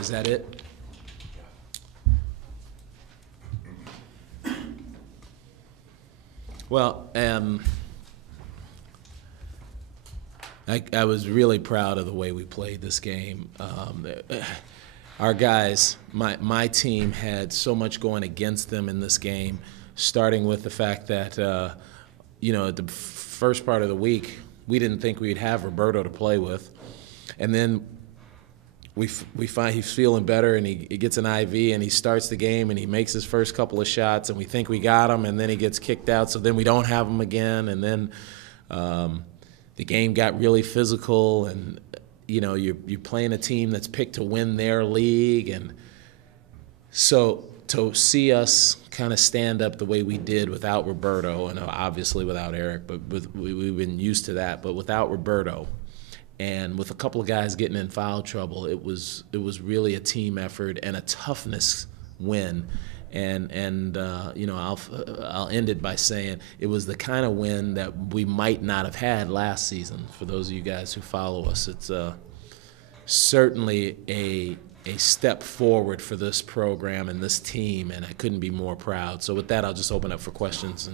Is that it? Well, I was really proud of the way we played this game. Our guys, my team had so much going against them in this game, starting with the fact that, at the first part of the week, we didn't think we'd have Roberto to play with. And then we find he's feeling better, and he gets an IV, and he starts the game, and he makes his first couple of shots, and we think we got him, and then he gets kicked out, so then we don't have him again, and then the game got really physical, and you're playing a team that's picked to win their league, and so to see us kind of stand up the way we did without Roberto, and obviously without Eric, but we've been used to that, but without Roberto, and with a couple of guys getting in foul trouble, it was really a team effort and a toughness win. And I'll end it by saying it was the kind of win that we might not have had last season. For those of you guys who follow us, it's certainly a step forward for this program and this team, and I couldn't be more proud. So with that, I'll just open up for questions.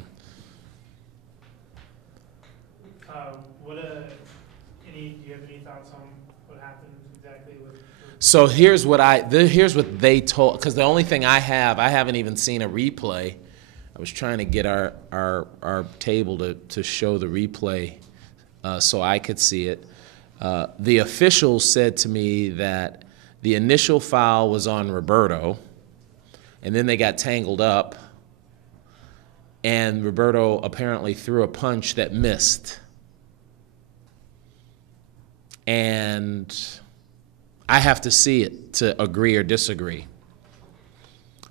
Do you have any thoughts on what happened exactly with? So here's what they told, because the only thing I haven't even seen a replay. I was trying to get our table to show the replay so I could see it. The officials said to me that the initial foul was on Roberto, and then they got tangled up, and Roberto apparently threw a punch that missed. And I have to see it to agree or disagree.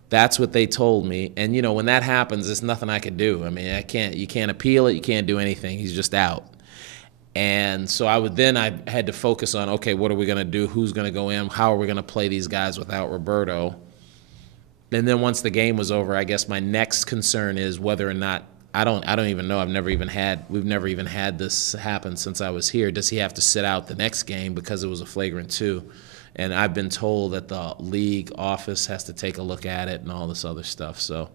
That's what they told me. And, when that happens, there's nothing I can do. I mean, you can't appeal it. You can't do anything. He's just out. And so I had to focus on, okay, what are we going to do? Who's going to go in? How are we going to play these guys without Roberto? And then once the game was over, I guess my next concern is whether or not, I don't even know. We've never even had this happen since I was here. Does he have to sit out the next game because it was a flagrant 2? And I've been told that the league office has to take a look at it and all this other stuff. So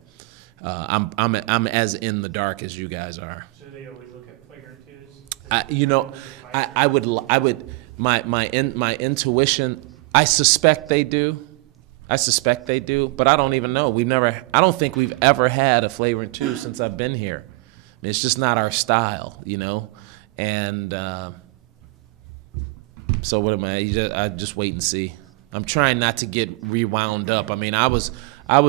I'm as in the dark as you guys are. So they always look at flagrant 2s? My intuition, I suspect they do. But I don't even know. I don't think we've ever had a flagrant 2 since I've been here. I mean, it's just not our style, And so what am I just wait and see. I'm trying not to get rewound up. I mean, I was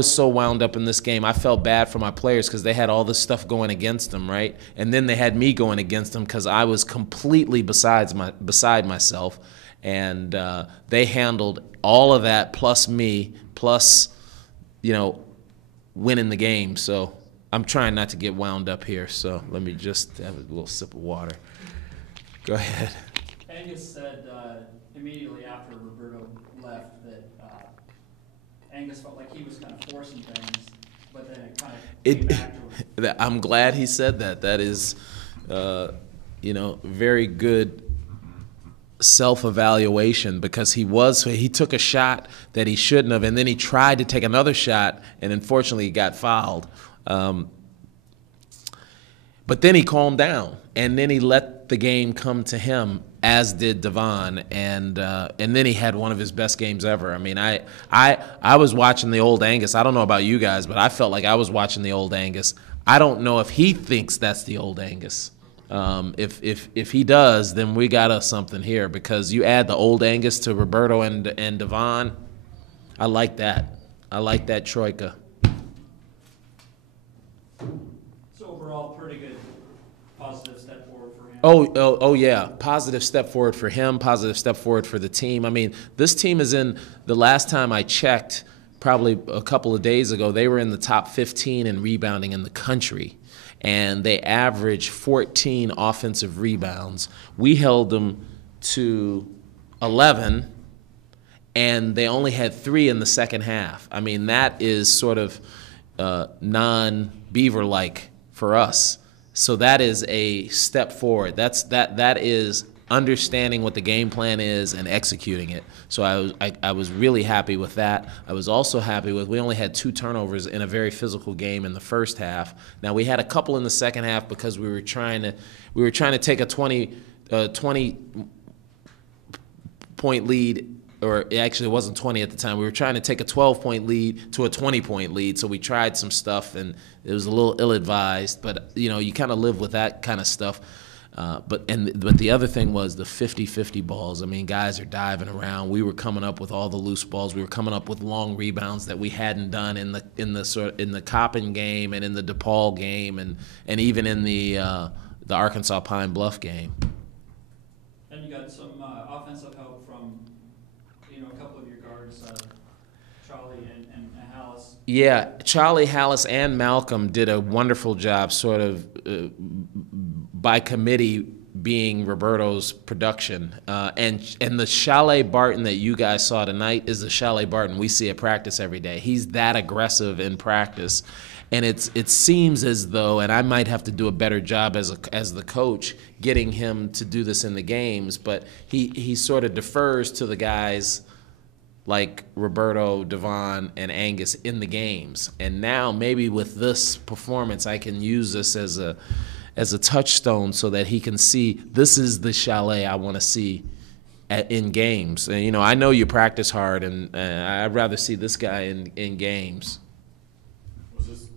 so wound up in this game. I felt bad for my players because they had all this stuff going against them, right? And then they had me going against them because I was completely beside myself. And they handled all of that plus me, plus, winning the game. So I'm trying not to get wound up here. So let me just have a little sip of water. Go ahead. Angus said immediately after Roberto left that Angus felt like he was kind of forcing things, but then it kind of came back to him. I'm glad he said that. That is, very good self-evaluation, because he took a shot that he shouldn't have, and then he tried to take another shot, and unfortunately he got fouled. But then he calmed down, and then he let the game come to him, as did Devon, and then he had one of his best games ever. I mean, I was watching the old Angus. I don't know about you guys, but I felt like I was watching the old Angus. I don't know if he thinks that's the old Angus. If he does, then we got us something here, because you add the old Angus to Roberto and Devon. I like that. I like that troika. So overall, pretty good positive step forward for him. Oh yeah, positive step forward for him, positive step forward for the team. I mean, this team is in, the last time I checked, probably a couple of days ago, they were in the top 15 in rebounding in the country. And they averaged 14 offensive rebounds. We held them to 11, and they only had 3 in the second half. I mean, that is sort of non-Beaver-like for us. So that is a step forward. That is understanding what the game plan is and executing it. So I was really happy with that. I was also happy with, we only had 2 turnovers in a very physical game in the first half. Now we had a couple in the second half because we were trying to take a 20 point lead, or actually it wasn't 20 at the time. We were trying to take a 12-point lead to a 20-point lead, so we tried some stuff, and it was a little ill-advised. But you kind of live with that kind of stuff. But the other thing was the 50-50 balls. I mean, guys are diving around. We were coming up with all the loose balls. We were coming up with long rebounds that we hadn't done in the Coppin game and in the DePaul game and even in the Arkansas Pine Bluff game. And you got some offensive help from a couple of your guards, Charlie and Hallis. Yeah, Charlie, Hallis, and Malcolm did a wonderful job, sort of by committee, being Roberto's production. And the Chalet Barton that you guys saw tonight is the Chalet Barton we see at practice every day. He's that aggressive in practice. And it seems as though, and I might have to do a better job as the coach getting him to do this in the games, but he sort of defers to the guys like Roberto, Devon, and Angus in the games. And now maybe with this performance, I can use this as a touchstone so that he can see this is the Chalet I want to see in games. And I know you practice hard, and I'd rather see this guy in games. Was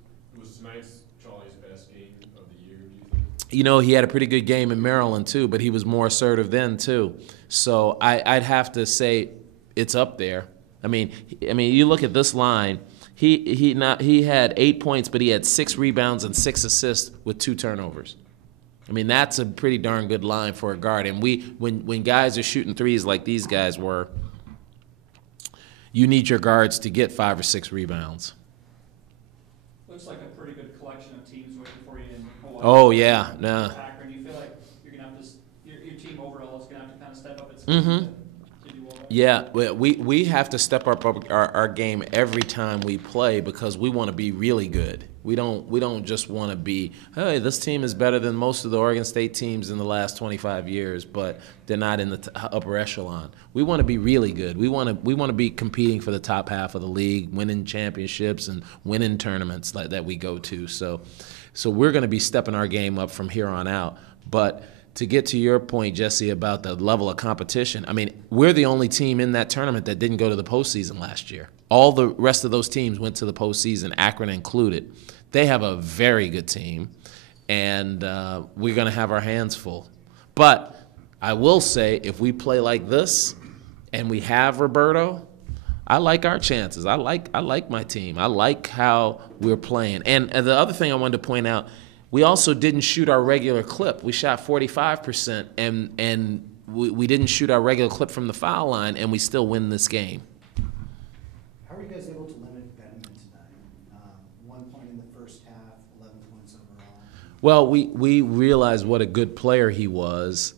tonight's Charlie's best game of the year, do you think? He had a pretty good game in Maryland too, but he was more assertive then too. So I'd have to say it's up there. I mean, you look at this line. He had 8 points, but he had 6 rebounds and 6 assists with 2 turnovers. I mean, that's a pretty darn good line for a guard. And when guys are shooting threes like these guys were, you need your guards to get 5 or 6 rebounds. Looks like a pretty good collection of teams waiting for you in Hawaii. Oh yeah, no. Do you feel like you're gonna have to, your team overall is gonna have to kind of step up its Mm-hmm. to do all that? Yeah, we have to step up our game every time we play because we want to be really good. We don't just want to be, hey, this team is better than most of the Oregon State teams in the last 25 years, but they're not in the upper echelon. We want to be really good. We want to be competing for the top half of the league, winning championships and winning tournaments that we go to. So we're going to be stepping our game up from here on out. But to get to your point, Jesse, about the level of competition, I mean, we're the only team in that tournament that didn't go to the postseason last year. All the rest of those teams went to the postseason, Akron included. They have a very good team, and we're going to have our hands full. But I will say, if we play like this and we have Roberto, I like our chances. I like my team. I like how we're playing. And the other thing I wanted to point out, we also didn't shoot our regular clip. We shot 45%, and we didn't shoot our regular clip from the foul line, and we still win this game. How were you guys able to limit Bettman tonight? 1 point in the first half, 11 points overall. Well, we realized what a good player he was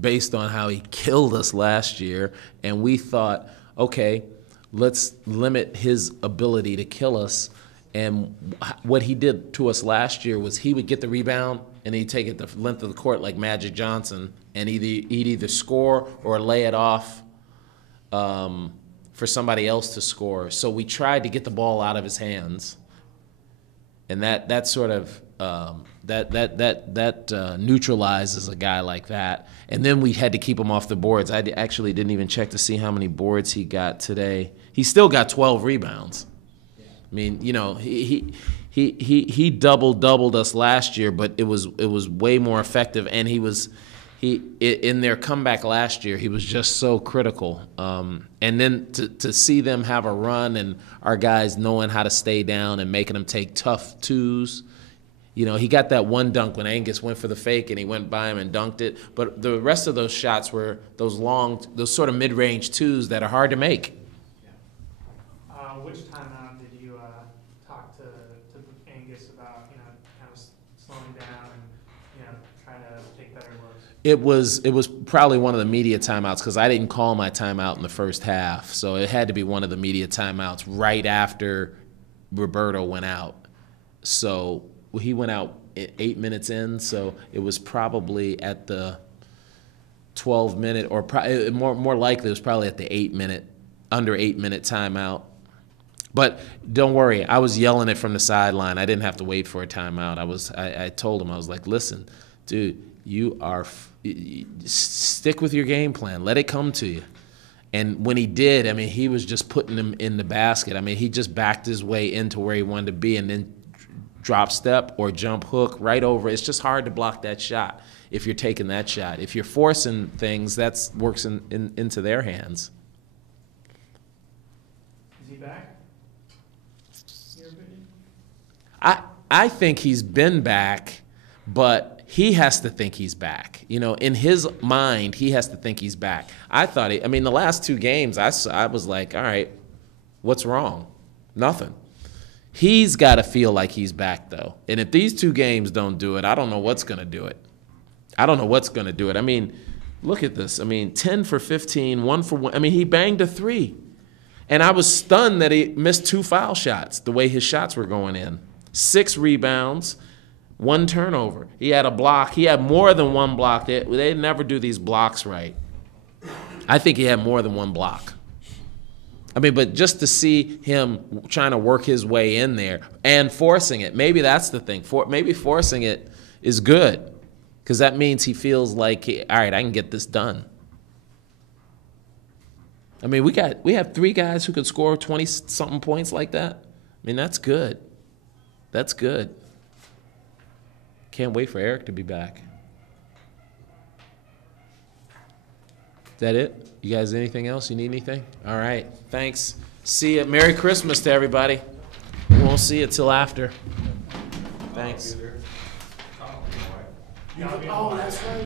based on how he killed us last year, and we thought, okay, let's limit his ability to kill us. And what he did to us last year was he would get the rebound and he'd take it the length of the court like Magic Johnson, and he'd either score or lay it off for somebody else to score. So we tried to get the ball out of his hands, and that sort of neutralizes a guy like that. And then we had to keep him off the boards. I actually didn't even check to see how many boards he got today. He still got 12 rebounds. I mean, he doubled us last year, but it was way more effective. And in their comeback last year, he was just so critical. And then to see them have a run and our guys knowing how to stay down and making them take tough twos. He got that one dunk when Angus went for the fake and he went by him and dunked it. But the rest of those shots were those sort of mid-range twos that are hard to make. Which timeout did you talk to Angus about, kind of slowing down and, trying to take better looks? It was probably one of the media timeouts because I didn't call my timeout in the first half. So it had to be one of the media timeouts right after Roberto went out. So he went out 8 minutes in, so it was probably at the 12-minute, or more likely it was probably at the 8-minute, under 8-minute timeout. But don't worry, I was yelling it from the sideline. I didn't have to wait for a timeout. I told him, I was like, listen, dude, stick with your game plan. Let it come to you. And when he did, I mean, he was just putting them in the basket. I mean, he just backed his way into where he wanted to be and then drop step or jump hook right over. It's just hard to block that shot if you're taking that shot. If you're forcing things, that works into their hands. Is he back? In your opinion? I think he's been back, but he has to think he's back. You know, in his mind, he has to think he's back. I mean, the last 2 games, I was like, all right, what's wrong? Nothing. He's got to feel like he's back, though. And if these 2 games don't do it, I don't know what's going to do it. I don't know what's going to do it. I mean, look at this. I mean, 10 for 15, 1 for 1. I mean, he banged a 3. And I was stunned that he missed 2 foul shots, the way his shots were going in. 6 rebounds, 1 turnover. He had a block. He had more than 1 block. They never do these blocks right. I think he had more than 1 block. I mean, but just to see him trying to work his way in there and forcing it, maybe that's the thing. Maybe forcing it is good, because that means he feels like, all right, I can get this done. I mean, we have 3 guys who could score 20-something points like that. I mean, that's good. That's good. Can't wait for Eric to be back. Is that it? You guys, anything else? You need anything? All right. Thanks. See you. Merry Christmas to everybody. We won't see you till after. Thanks. Oh, that's right.